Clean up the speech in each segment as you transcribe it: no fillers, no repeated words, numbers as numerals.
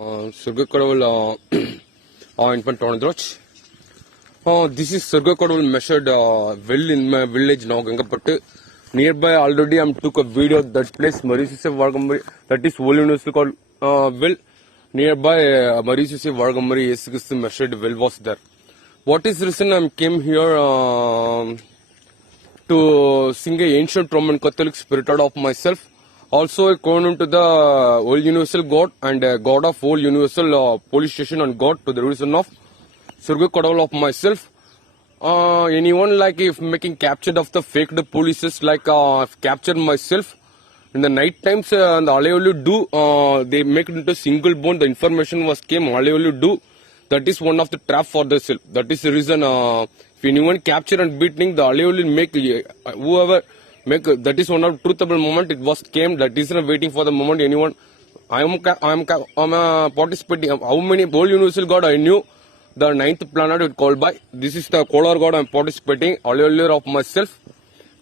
Surgakadal infant Tonadroch. This is Surgakadal measured well in my village now, Gangapattu. Nearby already I took a video of that place, Marisuse Vargamari, that is whole university called well. Nearby Marisuse Vargamari S measured well was there. What is the reason I came here to sing a ancient Roman Catholic spirit of myself? Also, I come into the Old Universal God and God of Old Universal Police Station and God to the reason of Surgakadal of myself. Anyone like if making captured of the fake polices like captured myself in the night times and all I will do they make it into single bone. The information was came all I will do. That is one of the trap for the self. That is the reason if anyone capture and beating the all I will make whoever. That is one of the truthable moment. It was came. That is not waiting for the moment. Anyone, I am participating. How many whole universal God I knew? The 9th planet it called by. This is the Kolar God I am participating. All earlier of myself.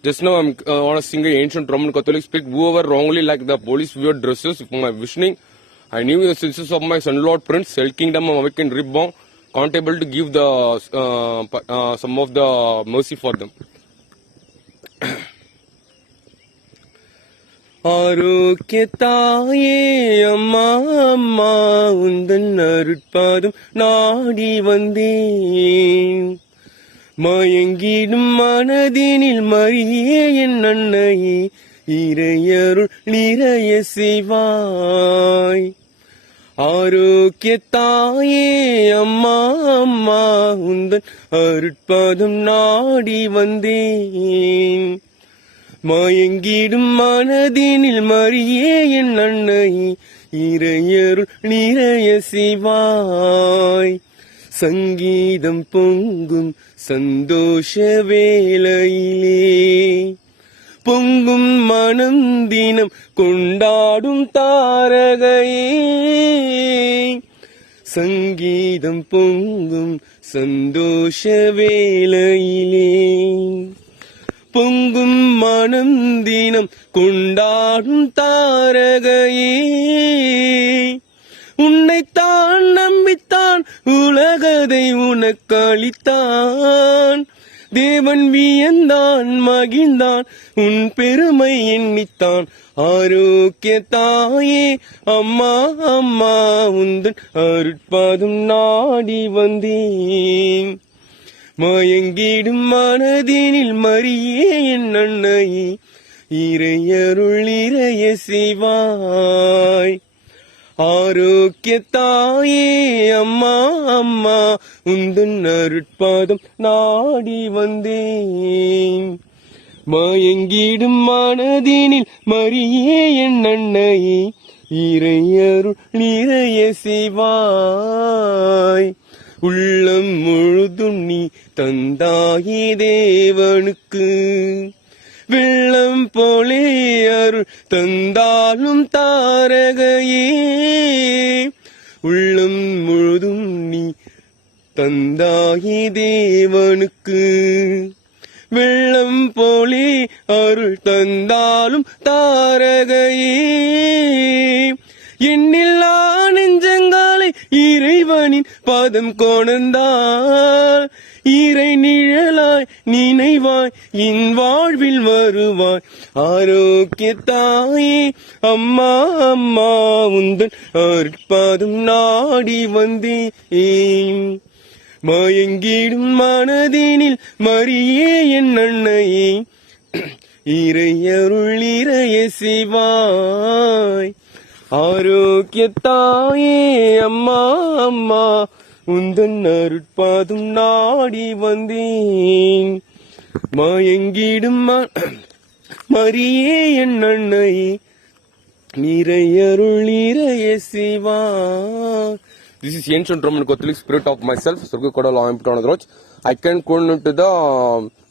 Just now I am on a single ancient Roman Catholic speak. Whoever wrongly like the police wear dresses for my visioning. I knew the senses of my son Lord Prince, Cell Kingdom, Awakened Ribbon, can't able to give the some of the mercy for them. ஆரோக்கியத்தாயே அம்மா அம்மா உந்தன் அருட்பாதம் நாடி வந்தேன் மயங்கிடும் மனதினில் மரியே என் அன்னையே இறையருள் நிறைய செய்வாய் ஆரோக்கியத்தாயே அம்மா அம்மா உந்தன் அருட்பாதம் நாடி வந்தேன் மயங்கிடும் மனதினில் மரியே என் அன்னை இறையருள் நிறைய செய்வாய் சங்கீதம் பொங்கும் சந்தோஷ வேளையிலே பொங்கும் மனம் தினம் கொண்டாடும் தாரகையே சங்கீதம் பொங்கும் சந்தோஷ வேளையிலே பொங்கும் மனம் தினம் கொண்டாடும் தாரகையே உன்னைத்தான் நம்பித்தான் உலகதை உனக்களித்தான் தேவன் வியந்தான் மகிழ்ந்தான் உன் பெருமை எண்ணித்தான் ஆரோக்கிய தாயே அம்மா அம்மா உந்தன் அருட்பாதம் நாடி வந்தேன் மயங்கிடும் மனதினில் மரியே என் அன்னையே இறையருள் நிறைய செய்வாய் ஆரோக்கிய தாயே அம்மா அம்மா உந்தன் அருட்பாதம் நாடி வந்தேன் மயங்கிடும் மனதினில் மரியே என் அன்னையே இறையருள் நிறைய செய்வாய் உள்ளம் முழுதும் நீ தந்தாயே தேவனுக்கு வெள்ளம் போலே அருள் தந்தாலும் தாரகையே உள்ளம் முழுதும் நீ தந்தாயே தேவனுக்கு வெள்ளம் போலே அருள் தந்தாலும் தாரகையே எண்ணில்லா நெஞ்சங்காலை இறைவனின் பதம் கொணர்ந்தால் இறை நிழலாய் நினைவாய் இன் வாழ்வில் வருவாய் ஆரோக்கிய தாயே அம்மா அம்மா உந்தன் அருட்பாதம் நாடி வந்தேன் மயங்கிடும் மனதினில் மரியே என் அன்னையே இறையருள் நிறைய செய்வாய் ஆரோக்கிய தாயே அம்மா அம்மா உந்தன் அருட்பாதம் நாடி வந்தேன் மயங்கிடும் மரியே என் அன்னையே நிறையருள் நிறைய செய்வாய். This is ancient Roman Catholic spirit of myself, Surgakadal Tonadroch. I can go into the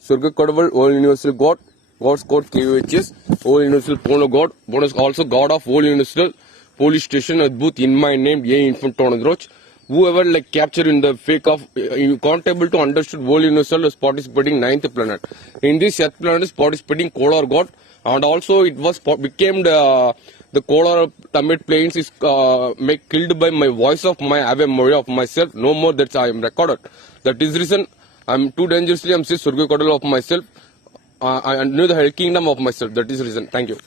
Surgakadal All Universal God, God's God KUHS, All Universal Pono God, bonus also God of All Universal Police Station at booth in my name, A Infant Tonadroch. Whoever like capture in the fake of you can't able to understand All Universal is participating 9th planet. In this 8th planet is participating Kolar God, and also it was became the The Kolar Tamil plains is make killed by my voice of my have a memory of myself. No more that I am recorded. That is reason I'm too dangerously. I'm saying Surgui Kodal of myself. I knew the hell kingdom of myself. That is reason. Thank you.